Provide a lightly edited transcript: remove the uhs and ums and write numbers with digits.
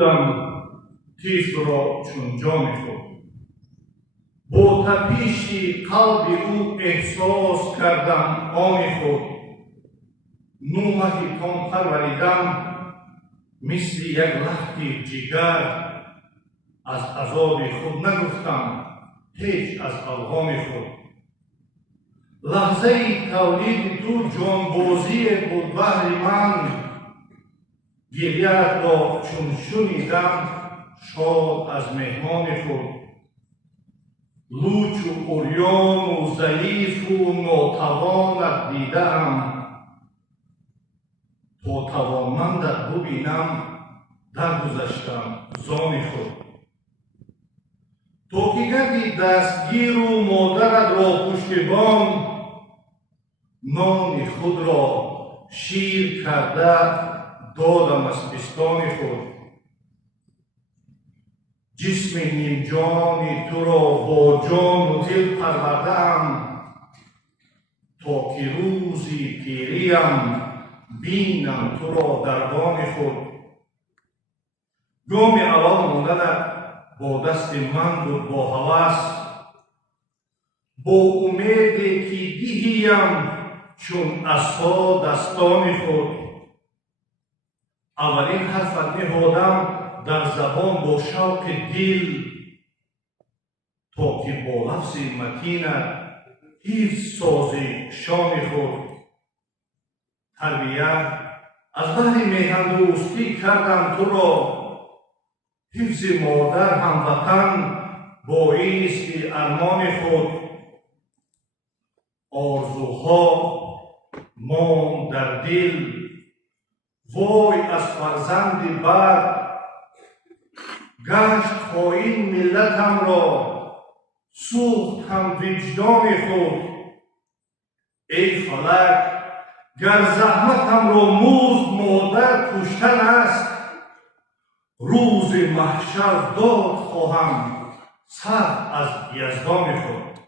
بودم طفل را چون جان خود. با تپیشی قلب او احساس کردم آن خود. 9 ماهی تان پروریدم مثل یک لختی جگر. از عذاب خود نگفتم هیچ از الهام خود. لحظه تولید تو جانبازی بود بهر من. گریه‌ات را چون شنیدم شاد از مهمان خود. لوچ و عریان و ضعیف و ناتوانت دیدم. تا توانمندت ببینم درگذشتم زان خود. تا که گردی دستگیر و مادرت را پشتیبان. نان خود را شیر کرده دادم از پستان خود. جسم نیم جان تو را با جان و دل پروردم. تا که روزی پیریم بینم تو را دربان خود. گام اول ماندنت با دست من بود با هوس. با امیدی که دیدیم چون عصا دستان خود. اولین حرفت نهادم در زبان با شوق دل. تا که با لفظ متینت حفظ سازی شان خود. تربیت از بهر میهن دوستی کردم تو را. حفظ مادر هموطن بایستی ارمان خود. آرزوها مان در دل وای از فرزند بد. گشت خائن ملتم را سوخت هم وجدان خود. ای فلک گر زحمتم را مزد مادر کشتن است. روز محشر داد خواهم سر از یزدان خود.